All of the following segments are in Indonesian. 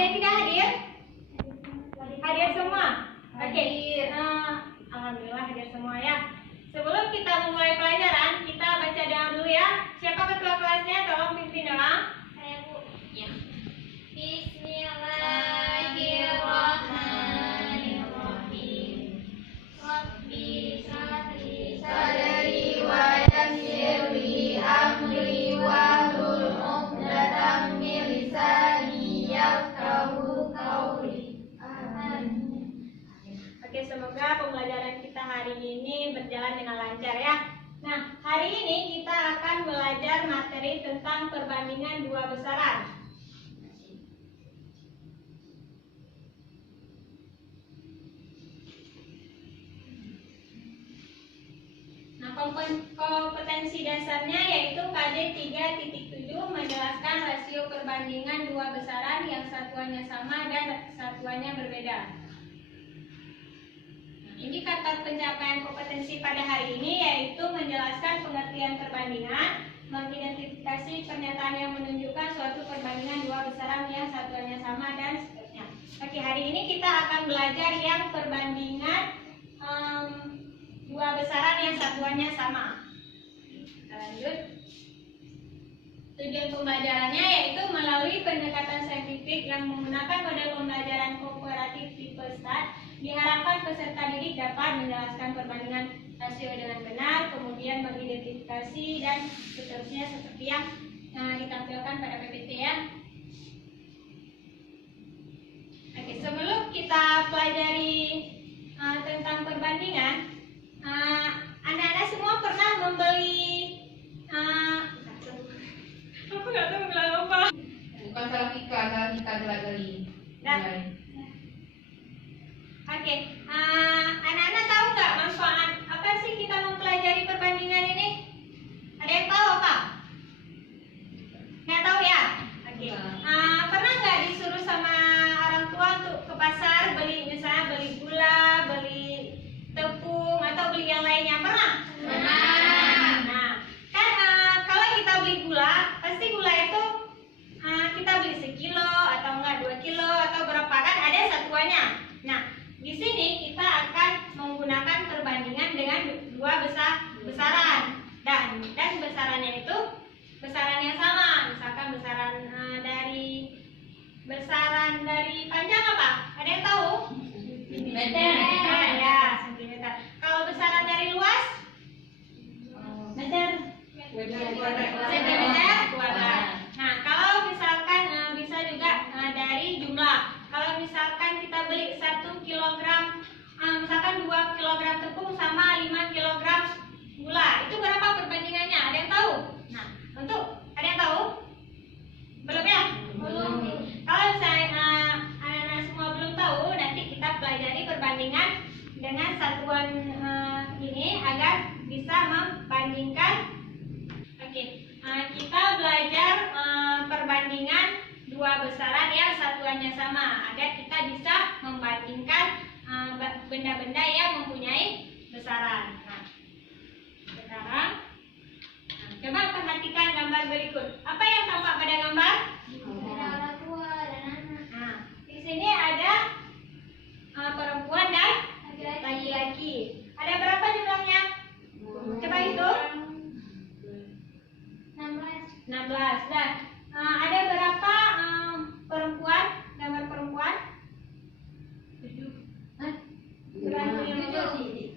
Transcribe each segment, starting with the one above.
yang tidak hadir? Hadir semua? Oke. Alhamdulillah hadir semua ya. Sebelum kita memulai pelajaran, kita baca doa dulu ya. Siapa ketua kelasnya? Tolong pimpin doa. Saya Bu. Ya. Bismillahirrahmanirrahim. Rabbi shrahli sadri wa yassir li amri wahlul 'uqdatam min lisani yafqahu qawli. Amin. Oke, semoga pembelajaran kita hari ini berjalan dengan lancar ya. Nah, hari ini kita akan belajar materi tentang perbandingan dua besaran. Nah, kompetensi dasarnya yaitu KD 3.7 menjelaskan rasio perbandingan dua besaran yang satuannya sama dan satuannya berbeda. Indikator pencapaian kompetensi pada hari ini yaitu menjelaskan pengertian perbandingan, mengidentifikasi pernyataan yang menunjukkan suatu perbandingan dua besaran yang satuannya sama dan seterusnya. Oke, hari ini kita akan belajar yang perbandingan dua besaran yang satuannya sama. Kita lanjut. Tujuan pembelajarannya yaitu melalui pendekatan saintifik yang menggunakan model pembelajaran kooperatif tipe STAT, diharapkan peserta didik dapat menjelaskan perbandingan rasio dengan benar, kemudian mengidentifikasi dan seterusnya seperti yang ditampilkan pada PPT ya. Oke, sebelum kita pelajari tentang perbandingan, anak-anak semua pernah membeli aku nggak tahu bilang apa. Bukan salah Ika gelag-geli. Oke, anak-anak tahu nggak manfaat apa sih kita mempelajari perbandingan ini? Ada yang tahu apa? Nggak tahu ya? Oke. Pernah nggak disuruh sama orang tua untuk ke pasar beli, misalnya beli gula, beli tepung atau beli yang lainnya? Pernah? Pernah. Nah, kan kalau kita beli gula, pasti gula itu kita beli sekilo atau enggak 2 kilo atau berapa, kan ada satuannya. Nah, di sini kita akan menggunakan perbandingan dengan dua besaran dan besarannya itu besaran yang sama. Misalkan besaran dari panjang apa? Ada yang tahu? Meter. Ya, sentimeter. Kalau besaran dari luas? Meter. Sentimeter kuadrat. Nah, kalau misalkan bisa juga dari jumlah. Kalau misalkan kita beli 1 kilogram, misalkan 2 kilogram tepung sama 5 kilogram gula, itu berapa perbandingannya? Ada yang tahu? Nah, ada yang tahu? Belum ya? Belum. Kalau misalnya anak-anak semua belum tahu, nanti kita pelajari perbandingan dengan satuan ini agar bisa membandingkan. Oke, kita belajar perbandingan dua besaran yang satuannya sama agar kita bisa membandingkan benda-benda yang mempunyai besaran. Nah, sekarang coba perhatikan gambar berikut. Apa yang tampak pada gambar? Ada orang tua dan anak. Nah, di sini ada perempuan dan laki-laki. Ada berapa jumlahnya? Coba hitung. 16. Dan ada berapa perempuan? Gambar perempuan? 7. Berapa yang 7?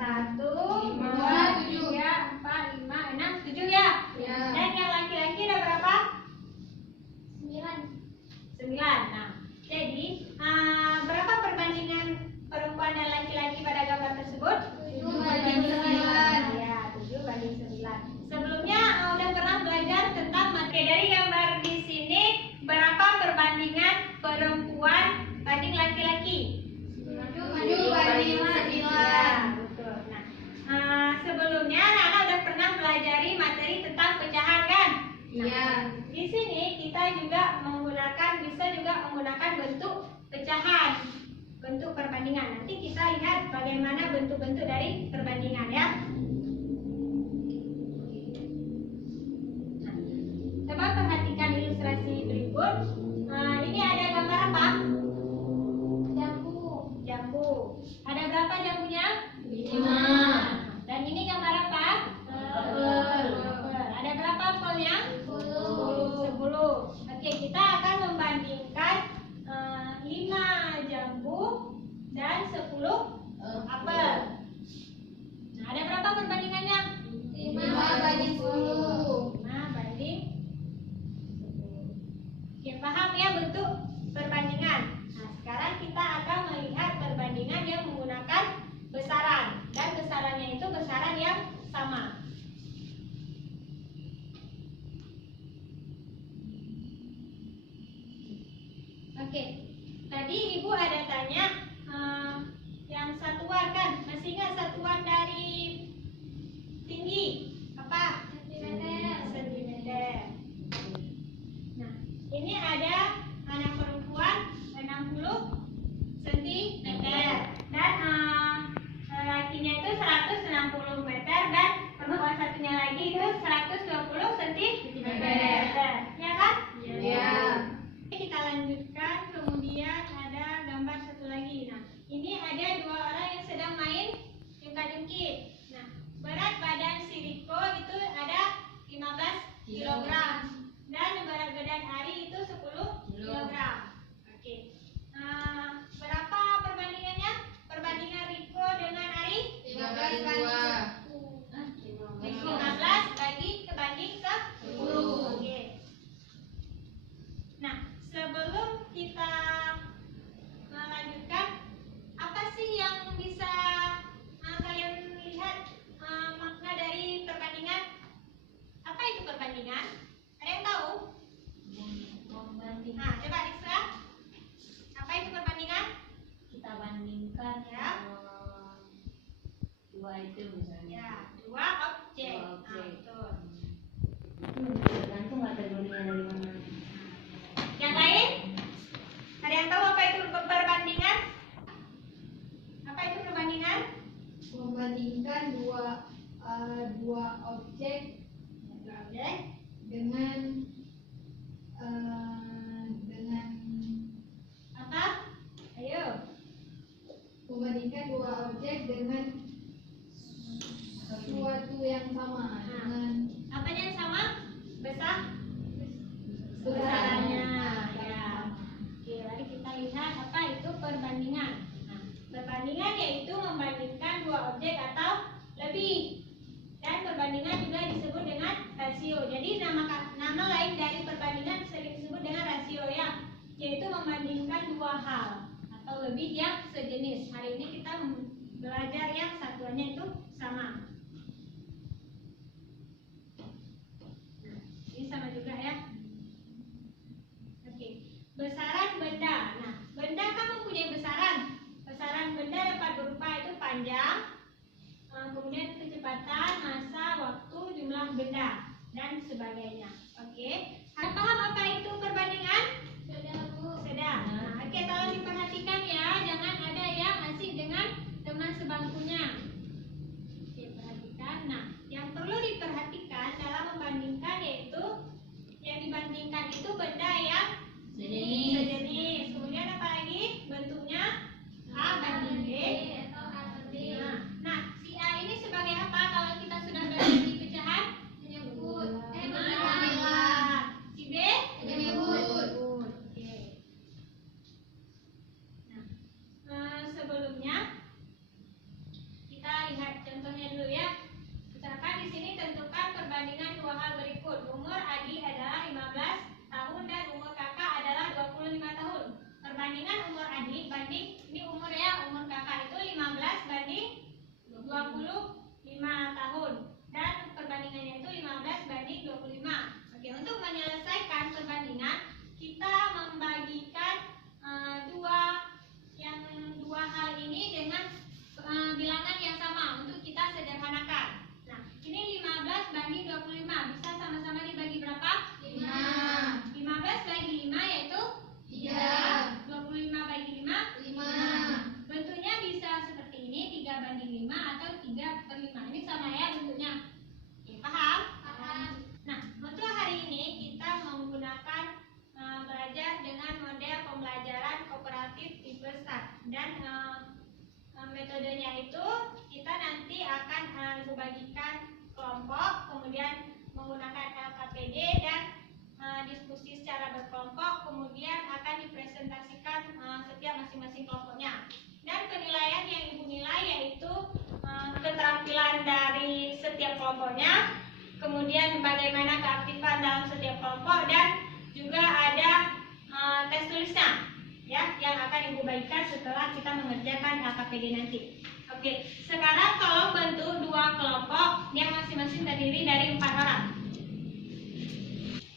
1, 2, 3, 4, 5, 6, 7 ya? Ya. Dan yang laki-laki ada berapa? 9. Nah, jadi berapa perbandingan perempuan dan laki-laki pada gambar tersebut? 7:9. Ya, 7:9. Sebelumnya udah pernah belajar tentang materi dari gambar di sini, berapa perbandingan perempuan banding laki-laki? 7:9. Ya, betul. Nah, sebelumnya anak-anak udah pernah pelajari materi tentang pecahan kan? Iya. Di sini kita juga bisa menggunakan bentuk pecahan, bentuk perbandingan. Nanti kita lihat bagaimana bentuk-bentuk dari perbandingan ya. Nah, coba perhatikan ilustrasi disebut. Ini ada gambar apa? Jambu. Jambu. Ada berapa jambunya? 5. Dan ini gambar apa? Apel. Apel. Ada berapa apelnya? 10. 10. Oke, kita akan membandingkan 5 jambu dan 10 apel. Nah, ada berapa perbandingannya? 5/10. 5 banding 10. Oke, paham ya bentuk perbandingan. Nah, sekarang kita akan melihat perbandingan yang menggunakan besaran. Dan besarannya itu besaran yang sama. Oke, tadi Ibu ada tanya yang satuan kan? Masih ingat satuan dari tinggi? Apa? Sentimeter. Nah, ini ada anak perempuan 60 cm dan lakinya itu 160 meter dan perempuan satunya lagi itu 120 cm. Ya kan? Iya. Kita lanjutkan, kemudian ada gambar satu lagi. Nah, ini ada 2 orang yang sedang main jungkat-jungkit. Nah, berat badan si Riko itu ada 15 kg dan berat badan Ari itu 10 kg. Oke. Berapa perbandingannya? Perbandingan Riko dengan Ari? 13/2. 15 kebanding 10. Oke. Nah, sebelum kita melanjutkan, apa sih yang bisa kalian lihat makna dari perbandingan? Apa itu perbandingan? Ada yang tahu? Nah, coba Rizka. Apa itu perbandingan? Kita bandingkan Ya. Dua itu misalnya. Ya, 2 objek. Dua objek. Nah, betul. Tergantung kategorinya dari mana. Yang lain? Ada yang tahu apa itu perbandingan? Apa itu perbandingan? Membandingkan dua objek Objek. dengan Apa? Ayo. membandingkan dua objek dengan suatu yang sama dengan Apanya yang sama? Besar? besarannya. Ya. Oke, mari kita lihat apa itu perbandingan. Nah, perbandingan yaitu membandingkan 2 objek atau lebih. Dan perbandingan juga disebut dengan rasio. Jadi nama lain dari perbandingan sering disebut dengan rasio ya, yaitu membandingkan 2 hal atau lebih yang sejenis. Hari ini kita belajar yang satuannya itu sama. Nah, ini sama juga ya. Oke, besaran benda. Nah, benda kan mempunyai besaran. Besaran benda dapat berupa itu panjang, kemudian kecepatan, massa, waktu, jumlah benda, dan sebagainya. Oke, Anda paham apa itu perbandingan? Sudah, Bu. Sudah. Nah, oke, tolong diperhatikan ya, jangan ada yang asik dengan teman sebangkunya. Oke, perhatikan. Nah, yang perlu diperhatikan dalam membandingkan yaitu yang dibandingkan itu benda yang sejenis. Kemudian apa lagi? Bentuknya A banding B. atau A per B. Nah, si A ini sebagai apa kalau kita sudah belajar di pecahan? Menyebut. Bilangan. Si B? Menyebut. Oke. Nah, sebelumnya kita lihat contohnya dulu ya. Misalkan di sini tentukan perbandingan 2 hal berikut. Umur Adi adalah 15 tahun dan umur kakak adalah 25 metodenya itu kita nanti akan membagikan kelompok, kemudian menggunakan LKPD dan diskusi secara berkelompok, kemudian akan dipresentasikan setiap masing-masing kelompoknya. Dan penilaian yang Ibu nilai yaitu keterampilan dari setiap kelompoknya, kemudian bagaimana keaktifan dalam setiap kelompok, dan juga ada tes tulisnya ya yang akan Ibu bagikan setelah kita mengerjakan LKPD nanti. Oke, sekarang tolong bentuk dua kelompok yang masing-masing terdiri dari 4 orang.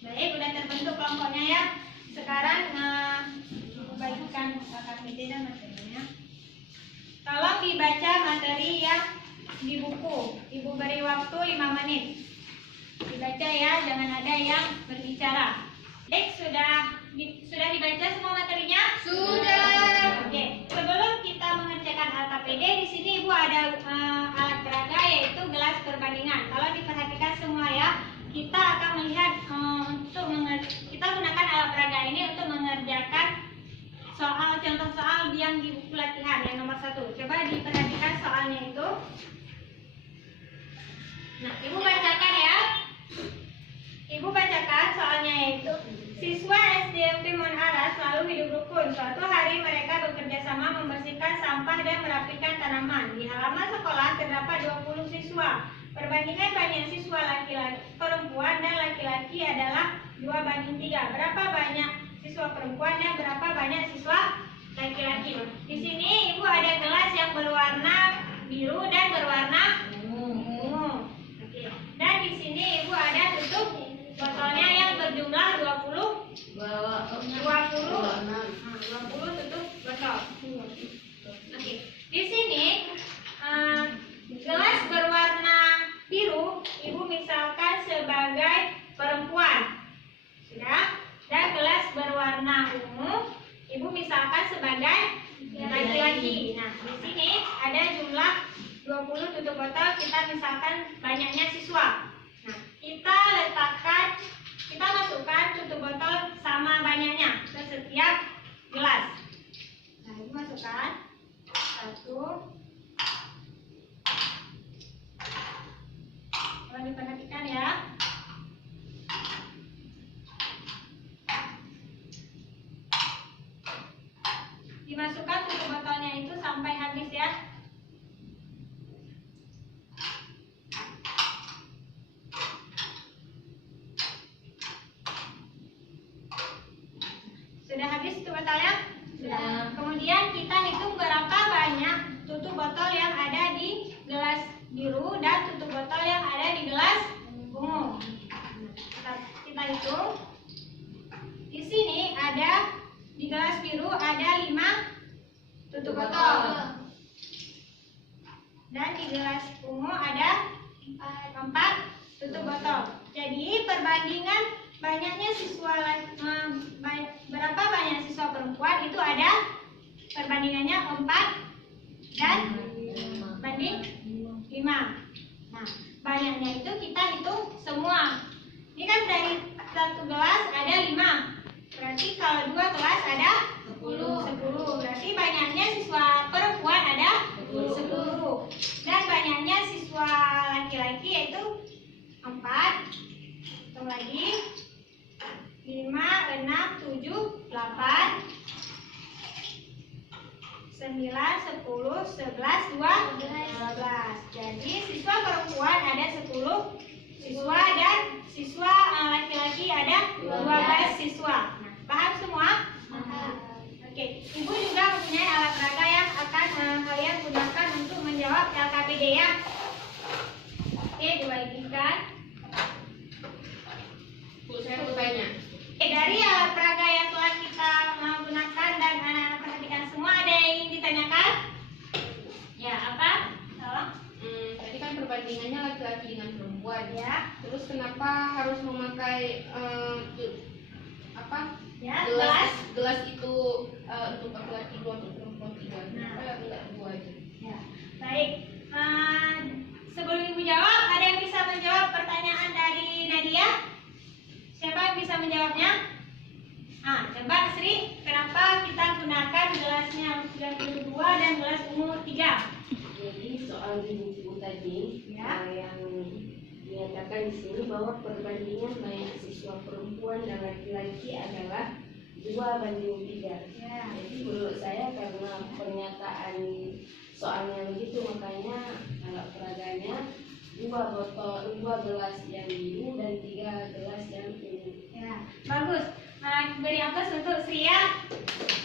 Baik, udah terbentuk kelompoknya ya. Sekarang Ibu bagikan LKPD dan materinya. Tolong dibaca materi yang di buku. Ibu beri waktu 5 menit. Dibaca ya, jangan ada yang berbicara. Baik, sudah dibaca semua materinya? Sudah. Oke, sebelum kita mengerjakan LKPD, di sini Ibu ada alat peraga yaitu gelas perbandingan. Kalau diperhatikan semua ya, kita akan melihat kita gunakan alat peraga ini untuk mengerjakan contoh soal yang di buku latihan yang nomor 1. Coba diperhatikan soalnya itu. Nah, Ibu bacakan ya. Ibu bacakan soalnya yaitu siswa SDMP Monara selalu hidup rukun. Suatu hari mereka bekerja sama membersihkan sampah dan merapikan tanaman. Di halaman sekolah terdapat 20 siswa. Perbandingan banyak siswa laki-laki perempuan dan laki-laki adalah 2:3. Berapa banyak siswa perempuan dan berapa banyak siswa laki-laki? Di sini Ibu ada gelas yang berwarna biru dan berwarna ungu. Oke. Dan di sini Ibu ada tutup botolnya yang berjumlah 20 tutup botol. Oke. Di sini gelas berwarna biru Ibu misalkan sebagai perempuan. Sudah? Dan gelas berwarna ungu Ibu misalkan sebagai laki-laki. Nah, di sini ada jumlah 20 tutup botol, kita misalkan banyaknya siswa. Nah, kita masukkan tutup botol sama banyaknya ke setiap gelas. Nah, Ibu masukkan 1. Kalau diperhatikan ya. Dimasukkan tutup botolnya itu sampai habis ya. Sudah habis tutup botolnya? Sudah. Kemudian kita hitung berapa banyak tutup botol yang ada di gelas biru dan tutup botol yang ada di gelas ungu. Kita hitung. Di sini ada di gelas biru ada 5 tutup botol. Dan di gelas ungu ada 4 tutup botol. Jadi perbandingan banyaknya siswa berapa banyak siswa perempuan itu ada perbandingannya 4 dan banding 5. Nah, banyaknya itu kita hitung semua. Ini kan dari satu gelas ada 5. Berarti kalau 2 gelas ada 10. Berarti banyaknya siswa perempuan ada 10. Dan banyaknya siswa laki-laki yaitu 4. Hitung lagi. 5, 6, 7, 8, 9, 10, 11, 12. Jadi siswa perempuan ada 10 siswa dan siswa laki-laki ada 12 siswa. Nah, paham semua? Oke. Ibu juga mempunyai alat peraga yang akan kalian gunakan untuk menjawab LKPD ya. Oke, dibagikan. Saya bertanya. Dari alat peraga yang telah kita gunakan dan anak-anak perhatikan semua, ada yang ingin ditanyakan? Ya, apa? Tolong. Tadi kan perbandingannya laki-laki dengan perempuan. Ya. Terus kenapa harus memakai Ya, gelas itu untuk laki-laki 2 untuk perempuan 3? Kenapa enggak 2 aja? Ya. Baik. Sebelum Ibu jawab, ada yang bisa menjawab pertanyaan dari Nadia? Siapa yang bisa menjawabnya? Coba Sri, kenapa kita gunakan gelasnya biru 2 dan gelas ungu 3? Jadi soal di buku tadi Ya. yang dinyatakan di sini bahwa perbandingan banyak siswa perempuan dan laki-laki adalah 2:3. Ya. Jadi menurut saya karena pernyataan soalnya begitu, makanya peraganya 2 gelas yang biru dan 3 gelas yang ungu. Ya, bagus. Beri aplaus untuk Sria.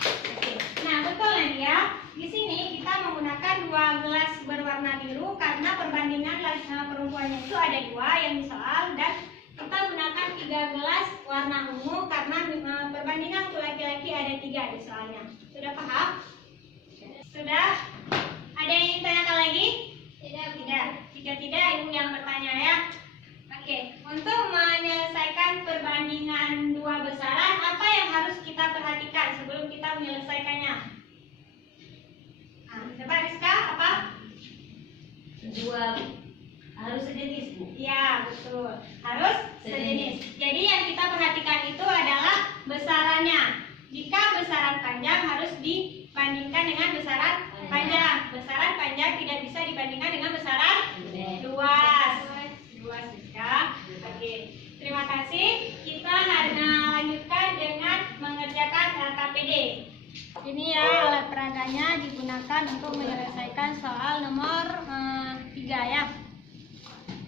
Oke. Nah, betul Nadia. Di sini kita menggunakan 2 gelas berwarna biru karena perbandingan perempuannya itu ada 2 yang di soal, dan kita gunakan 3 gelas warna ungu karena perbandingan untuk laki-laki ada 3 di soalnya. Sudah paham? Sudah? Ada yang ingin tanyakan lagi? Tidak. Tidak. Jika tidak, Ibu yang bertanya ya. Oke, untuk menyelesaikan perbandingan 2 besaran, apa yang harus kita perhatikan sebelum kita menyelesaikannya? Nah, coba Rizka, apa? 2 harus sejenis, Bu. Ya, betul. Harus sejenis. Jadi yang kita perhatikan itu adalah besarannya. Jika besaran panjang harus dibandingkan dengan besaran panjang. Besaran panjang tidak bisa dibandingkan dengan besaran luas. Luas, Rizka. Oke, terima kasih. Kita lanjutkan dengan mengerjakan LKPD. Ini ya alat peraganya digunakan untuk menyelesaikan soal nomor 3 ya.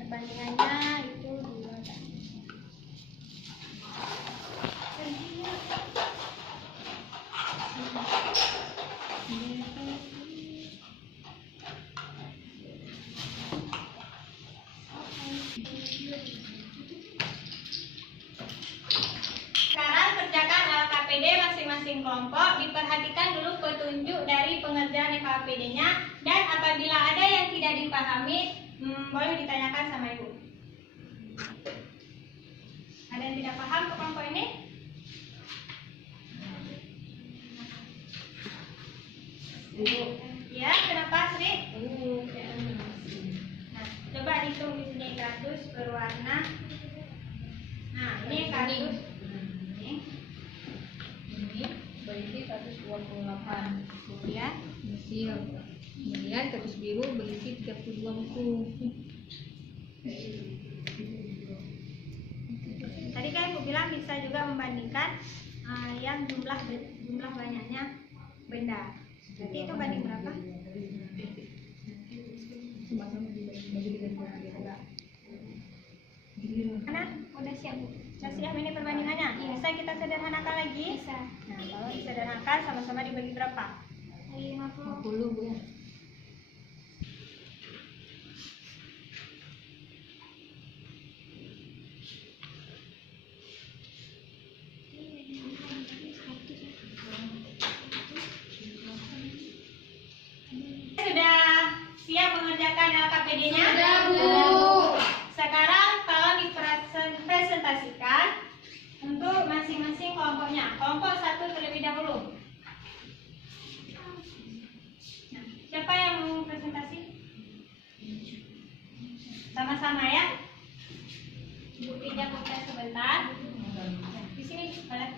Perbandingannya itu 2 tadi. Sekarang kerjakan LKPD masing-masing kelompok. Diperhatikan dulu petunjuk dari pengerjaan LKPD-nya, dan apabila ada yang tidak dipahami boleh ditanyakan sama Ibu. Ada yang tidak paham ke kelompok ini? Ya, kenapa Sri? Nah, coba hitung di sini kardus berwarna. Nah, ini kardus. Ini berisi 128 Ya. pensil. Kemudian kardus biru berisi 32 buku. Tadi kan Ibu bilang bisa juga membandingkan yang jumlah banyaknya benda. Berarti itu banding berapa? Sama-sama dibagi dengan 2. Mana? Udah siap Bu? Sudah siap ini perbandingannya? Bisa kita sederhanakan lagi? Bisa. Nah, kalau disederhanakan sama-sama dibagi berapa? 50. 50 Bu ya. Sudah siap mengerjakan LKPD-nya? Sudah, Bu. Sekarang kalau dipresentasikan untuk masing-masing kelompoknya. Kelompok 1 terlebih dahulu. Nah, siapa yang mau presentasi? Sama-sama ya. Ibu pinjam pulpen sebentar. Di sini, boleh.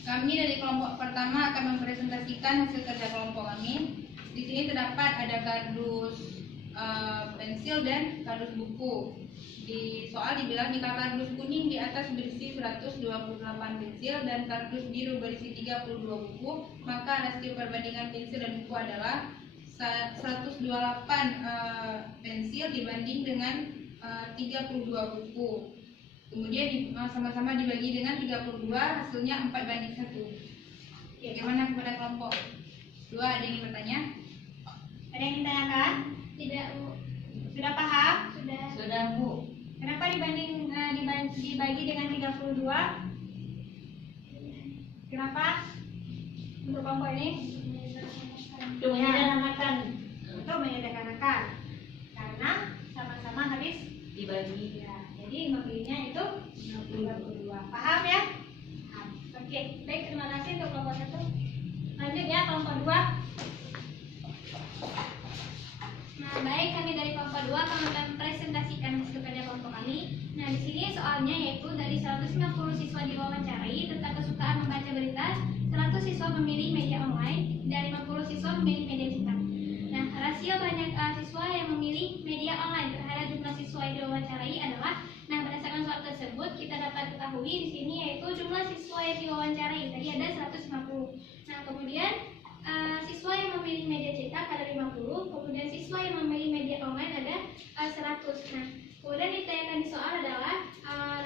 Kami dari kelompok pertama akan mempresentasikan hasil kerja kelompok kami. Di sini terdapat ada kardus pensil dan kardus buku. Di soal dibilang jika kardus kuning di atas berisi 128 pensil dan kardus biru berisi 32 buku, maka rasio perbandingan pensil dan buku adalah 128 pensil dibanding dengan 32 buku. Kemudian sama-sama dibagi dengan 32, hasilnya 4:1. Bagaimana kepada kelompok 2? Ada yang ingin bertanya? Ada yang ditanyakan? Tidak, Bu. Sudah paham? Sudah. Sudah, Bu. Kenapa dibagi dengan 32? Kenapa? Untuk kelompok ini? Untuk menyederhanakan Untuk menyederhanakan. Karena sama-sama habis dibagi. ya. Jadi membelinya itu 32. Paham ya? Paham. Oke, baik, terima kasih untuk kelompok 1. Lanjut ya kelompok 2. Nah, baik, kami dari kelompok 2 akan mempresentasikan hasil kerja kelompok kami. Nah, di sini soalnya yaitu dari 150 siswa diwawancari tentang kesukaan membaca berita, 100 siswa memilih media online, dan 50 siswa memilih media cetak. rasio banyak siswa yang memilih media online terhadap jumlah siswa yang diwawancarai adalah, nah berdasarkan soal tersebut kita dapat ketahui di sini yaitu jumlah siswa yang diwawancarai tadi ada 150. Nah kemudian siswa yang memilih media cetak ada 50, kemudian siswa yang memilih media online ada 100. Nah kemudian ditanyakan di soal adalah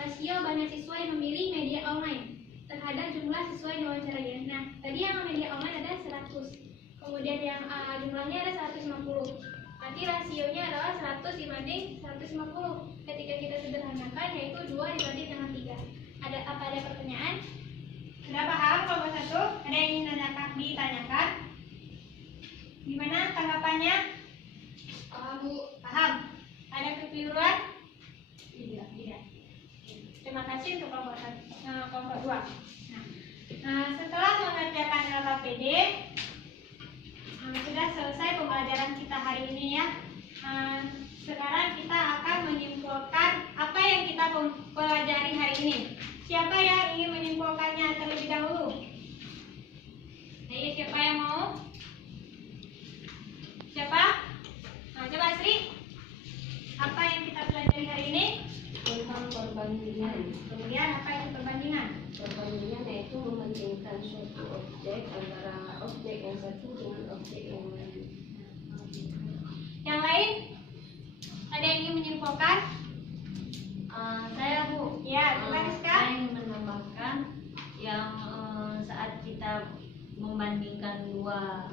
rasio banyak siswa yang memilih media online terhadap jumlah siswa yang diwawancarai. Nah tadi yang media online ada 100. Kemudian yang jumlahnya ada 150. Nanti rasionya adalah 100 dibanding 150. Ketika kita sederhanakan yaitu 2 dibanding dengan 3. Ada pertanyaan? Sudah paham kelompok 1? Ada yang ingin ditanyakan? Gimana tanggapannya? Paham Bu. Paham? Ada kekeliruan? Tidak. Terima kasih untuk kelompok 2. Nah, setelah mengerjakan LKPD, sudah selesai pembelajaran kita hari ini ya. Sekarang kita akan menyimpulkan apa yang kita pelajari hari ini. Siapa yang ingin menyimpulkannya terlebih dahulu? Ayo, siapa yang mau? Siapa? Coba Sri. Apa yang kita pelajari hari ini? Tentang perbandingan. Kemudian apa itu perbandingan? Perbandingan yaitu membandingkan suatu objek antara objek yang satu dengan objek yang lain. Yang lain? Ada yang ingin menyimpulkan? Saya Bu, Ya, coba Rizka. saya ingin menambahkan yang saat kita membandingkan dua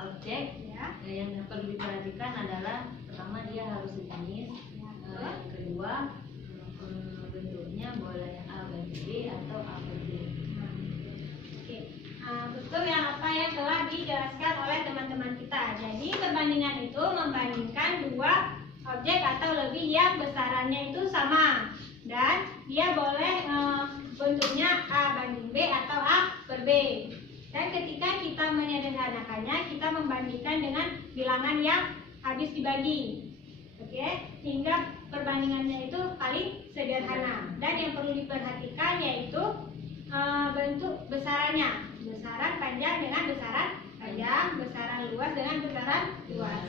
objek, Ya. yang perlu diperhatikan adalah pertama dia harus sejenis, yang kedua bentuknya boleh A per B atau A per B. Oke. Betul yang apa yang telah dijelaskan oleh teman-teman kita. Jadi perbandingan itu membandingkan dua objek atau lebih yang besarannya itu sama dan dia boleh bentuknya A banding B atau A per B. Dan ketika kita menyederhanakannya, kita membandingkan dengan bilangan yang habis dibagi. Oke, hingga perbandingannya itu paling sederhana. Dan yang perlu diperhatikan yaitu bentuk besarannya. Besaran panjang dengan besaran panjang, besaran luas dengan besaran luas.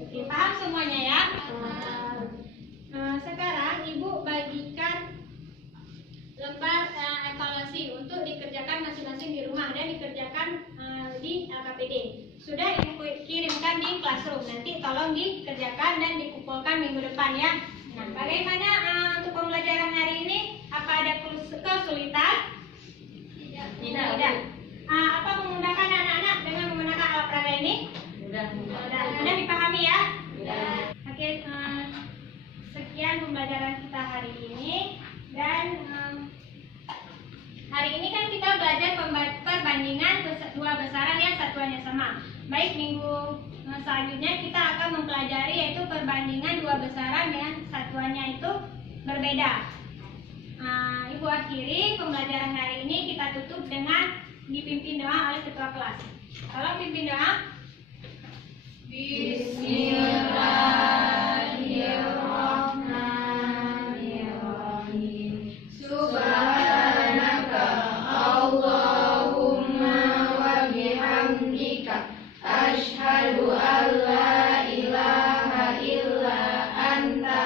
Oke, paham semuanya ya? Sekarang Ibu bagikan lembar evaluasi untuk dikerjakan masing-masing di rumah dan dikerjakan di LKPD. Sudah Ibu kirimkan di classroom. Nanti tolong dikerjakan dan dikumpulkan minggu depan ya. Nah, bagaimana untuk pembelajaran hari ini? Apa ada kesulitan? Tidak. Apa memudahkan anak-anak dengan menggunakan alat peraga ini? Mudah. Sudah dipahami ya? Mudah. Oke, sekian pembelajaran kita hari ini dan hari ini kan kita belajar perbandingan dua besaran yang satuannya sama. Baik, minggu selanjutnya kita akan mempelajari yaitu perbandingan dua besaran yang satuannya itu berbeda. Ibu akhiri pembelajaran hari ini, kita tutup dengan dipimpin doa oleh ketua kelas. Tolong pimpin doa. Bismillahirrahmanirrahim. Subhanaka Allahumma wa bihamdika asyhadu an la ilaha illa anta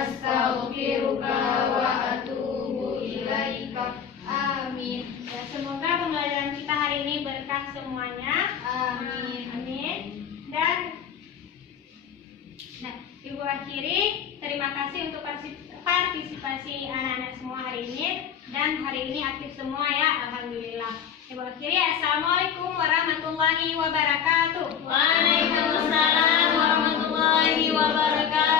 astaghfiruka wa atubu ilaika. Amin. Ya, semoga pembelajaran kita hari ini berkah semuanya. Amin. Dan Ibu akhiri, terima kasih untuk partisipasi anak-anak semua hari ini dan hari ini aktif semua ya, alhamdulillah. Ibu akhiri, assalamualaikum warahmatullahi wabarakatuh. Waalaikumsalam warahmatullahi wabarakatuh.